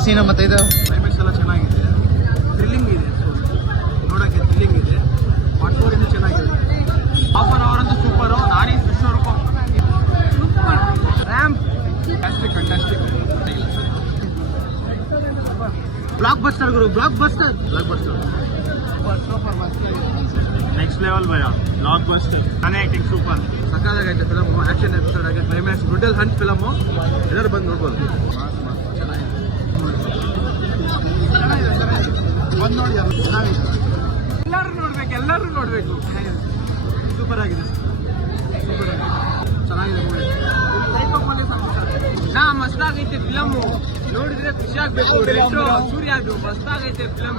Climax ಸೀನು ಮತ್ತೆ ಇದು climax ಎಲ್ಲ ಚೆನ್ನಾಗಿದೆ, ಥ್ರಿಲ್ಲಿಂಗ್ ಇದೆ, ನೋಡೋಕ್ಕೆ ಥ್ರಿಲ್ಲಿಂಗ್ ಇದೆ. ಪಾರ್ಟ್ 4 ಇನ್ನೂ ಚೆನ್ನಾಗಿದೆ. ಹಾಫ್ ಅನ್ ಅವರ್ ಅಂತೂ ಸೂಪರು. ನಾನೇ Vishwaroopa super ramp fantastic blockbuster ಗುರು, ಬ್ಲಾಕ್ ಬಸ್ಟರ್ ನೆಕ್ಸ್ಟ್ ಲೆವೆಲ್ ಭಯ. ಬ್ಲಾಕ್ ಬಸ್ಟರ್ ನಾನೇ ಆಕ್ಟಿಂಗ್ ಸೂಪರ್, ಸಕ್ಕತ್ತಾಗೈತೆ ಫಿಲಮ್. ಆಕ್ಷನ್ ಎಪಿಸೋಡ್ ಆಗಿ ಕ್ಲೈಮ್ಯಾಕ್ಸ್ ಬ್ರೂಟಲ್ ಹಂಟ್ ಫಿಲಮು. ಎಲ್ಲರೂ ಬಂದು ನೋಡ್ಬೋದು. ಎಲ್ಲರೂ ನೋಡ್ಬೇಕು. ಸೂಪರ್ ಆಗಿದೆ, ಚೆನ್ನಾಗಿದೆ ಮೂವಿ. ಮಸ್ತಾಗೈತೆ ಫಿಲಮು, ನೋಡಿದ್ರೆ ಖುಷಿ ಆಗ್ಬೇಕು. ಸೂರ್ಯ ಅದು ಮಸ್ತಾಗೈತೆ ಫಿಲಮ್.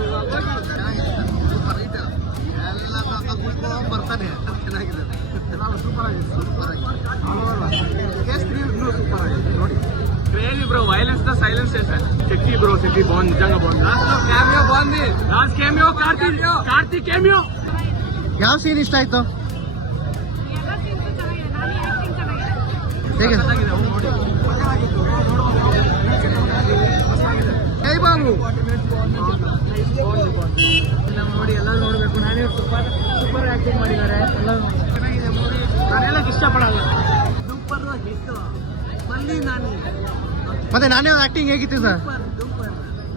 ಬರ್ತಾನೆ, ಚೆನ್ನಾಗಿದೆ, ಸೂಪರ್ ಆಗಿದೆ, ಸೂಪರ್ ಆಗಿದೆ ನೋಡಿ. Crazy bro, violence the silence sir. ಚೆಕ್ಕಿ ಬ್ರೋ, ಚೆಕ್ಕಿ ಬಾಂಡ್ ನಿಜಂಗ ಬಾಂಡ್. ಕ್ಯಾಮಿಯೋ ಬಾಂದಿ, ಲಾಸ್ಟ್ ಕ್ಯಾಮಿಯೋ ಕಾರ್ತಿಕ್ ಕ್ಯಾಮಿಯೋ. ಯಾವ ಸೀನ್ ಇಷ್ಟ ಆಯ್ತು? ಹೇಗೆ ಜೈ ಬಾಬು ನೋಡಿ, ಎಲ್ಲರೂ ನೋಡ್ಬೇಕು. ನಾನೇ ಸೂಪರ್ ಆಕ್ಟಿಂಗ್ ಮಾಡಿದ್ದಾರೆ, ಎಲ್ಲರೂ ಚೆನ್ನಾಗಿದೆ ಮೂವಿ. ನಾನೆಲ್ಲ ಇಷ್ಟಪಡಲ್ಲ. ಸೂಪರ್ ಹಿಟ್ ಮಲ್ಲಿ ನಾನು. ಮತ್ತೆ ನಾನೇ ಆಕ್ಟಿಂಗ್ ಹೇಗಿತ್ತು ಸರ್? ಸೂಪರ್.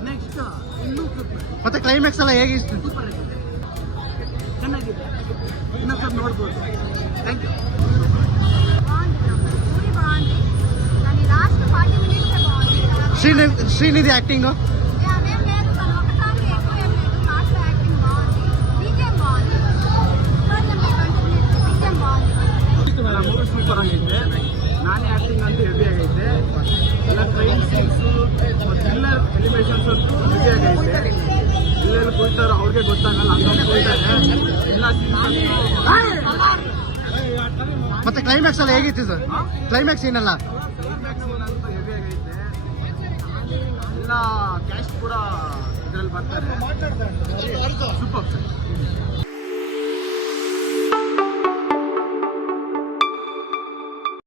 ನೆಕ್ಸ್ಟ್ ಇನ್ನೂ ಸೂಪರ್. ಮತ್ತೆ ಕ್ಲೈಮ್ಯಾಕ್ಸ್ ಎಲ್ಲ ಹೇಗಿತ್ತು? ಸೂಪರ್ ಆಗಿದೆ, ಚೆನ್ನಾಗಿದೆ. ಇನ್ನೊಂದು ನೋಡ್ಬೋದು. Thank you. Srinidhi acting super ಆಗೈತೆ. ನಾನೇ ಆಕ್ಟಿಂಗ್ ಅಂತೂ ಹೆವಿ ಆಗೈತೆ. ಎಲ್ಲ ಟ್ರೈನ್ ಸೀನ್ಸು ಎಲ್ಲ ಎಲಿವೇಶನ್ಸ್ ಅಂತೂ ಹೆವಿ ಆಗೈತೆ. ಎಲ್ಲೆಲ್ಲಿ ಕೂಳ್ತಾರೋ ಅವ್ರಿಗೆ ಗೊತ್ತಾಗಲ್ಲ, ಹಂಗಾಗಿ ಕೂಳ್ತಾರೆ ಎಲ್ಲ ಸೀನ್ಸ್. ಮತ್ತೆ ಕ್ಲೈಮ್ಯಾಕ್ಸ್ ಎಲ್ಲ ಹೇಗಿತ್ತು ಸರ್? ಕ್ಲೈಮ್ಯಾಕ್ಸ್ ಏನಲ್ಲ ಎಲ್ಲ ಕ್ಯಾಸ್ಟ್ ಕೂಡ ಇದರಲ್ಲಿ ಬರ್ತಾರೆ. ಸೂಪರ್.